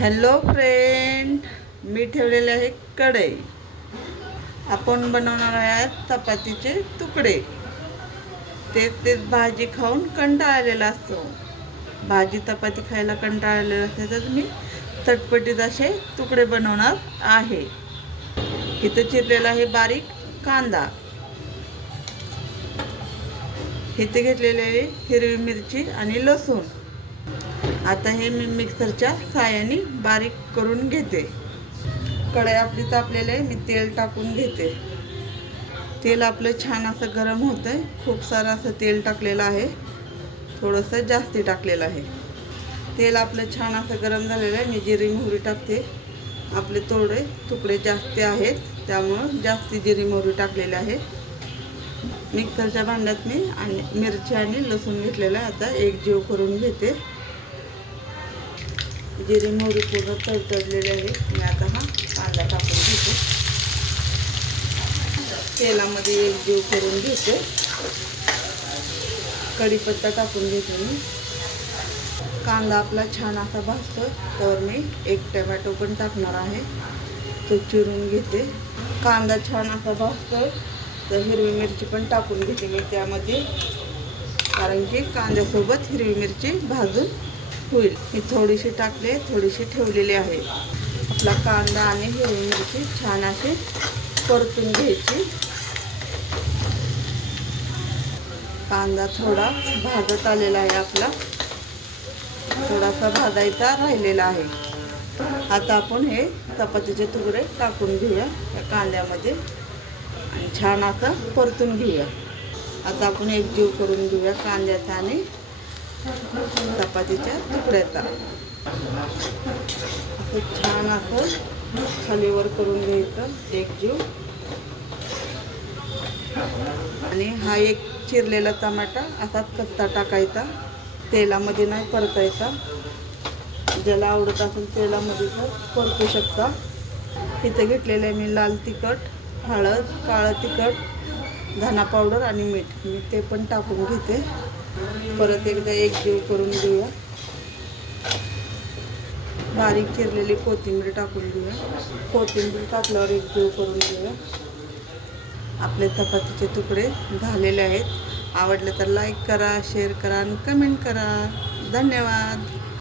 Hello friend मी ठेवलेले आहे कढई आपण बनवणार आहात चपातीचे तुकडे. तेच तेच भाजी खाऊन कंटाळलेला असतो. भाजी चपाती खायला कंटाळलेला असते तर मी चटपटीत असे तुकडे बनवणार आहे. इथं चिरलेला आहे बारीक कांदा. इथे घेतलेले आहे हिरवी मिरची आणि लसूण. आता हे मी मिक्सरच्या साह्याने बारीक करून घेते. कढई आपली तापलेली आहे मी तेल टाकून घेते. तेल आपलं छान असं गरम होतं आहे खूप सारं असं तेल टाकलेलं आहे. थोडंसं जास्ती टाकलेलं आहे. तेल आपलं छान असं गरम झालेलं आहे. मी जिरी मोहरी टाकते. आपले थोडे तुकडे जास्त आहेत. त्यामुळं जास्ती जिरी मोहरी टाकलेले आहे. मिक्सरच्या भांड्यात मी आणि मिरची आणि लसूण घेतलेलं आहे. आता एक जीव करून घेते. जिरी मोहरी पूर्ण तडतडलेली आहे मी आता हा कांदा टाकून घेते. तेलामध्ये एक जीव करून घेते. कढीपत्ता टाकून घेते मी. कांदा आपला छान असा भाजतो तर मी एक टमॅटो पण टाकणार आहे. तो चिरून घेते. कांदा छान असा भासतो तर हिरवी मिरची पण टाकून घेते मी त्यामध्ये. कारण की कांद्यासोबत हिरवी मिरची भाजून होईल. मी थोडीशी टाकले थोडीशी ठेवलेली आहे. आपला कांदा आणि हिरवी मिरची छान अशी परतून घ्यायची. कांदा थोडा भाजत आलेला आहे आपला. थोडासा भाजायचा राहिलेला आहे. आता आपण हे चपातीचे तुकडे टाकून घेऊया या कांद्यामध्ये. आणि छान असं परतून घेऊया. आता आपण एक जीव करून घेऊया कांद्याचा आणि चपातीच्या तुकड्याचा. असं छान असं खालीवर करून घ्यायचं एक जीव. आणि हा एक चिरलेला टमाटा असाच कच्चा टाकायचा. तेलामध्ये नाही परतायचा. ज्याला आवडत असेल तेलामध्ये तर परतू शकता. इथे घेतलेलं आहे मी लाल तिखट हळद काळं तिखट धना पावडर आणि मीठ. मी ते पण टाकून घेते. परत एकदा एक जीव करून घेऊया. बारीक चिरलेली कोथिंबीर टाकून घेऊया. कोथिंबीर टाकल्यावर एक जीव करून घेऊया. आपले चपातीचे तुकडे झालेले आहेत. आवडले तर लाईक करा शेअर करा आणि कमेंट करा. धन्यवाद.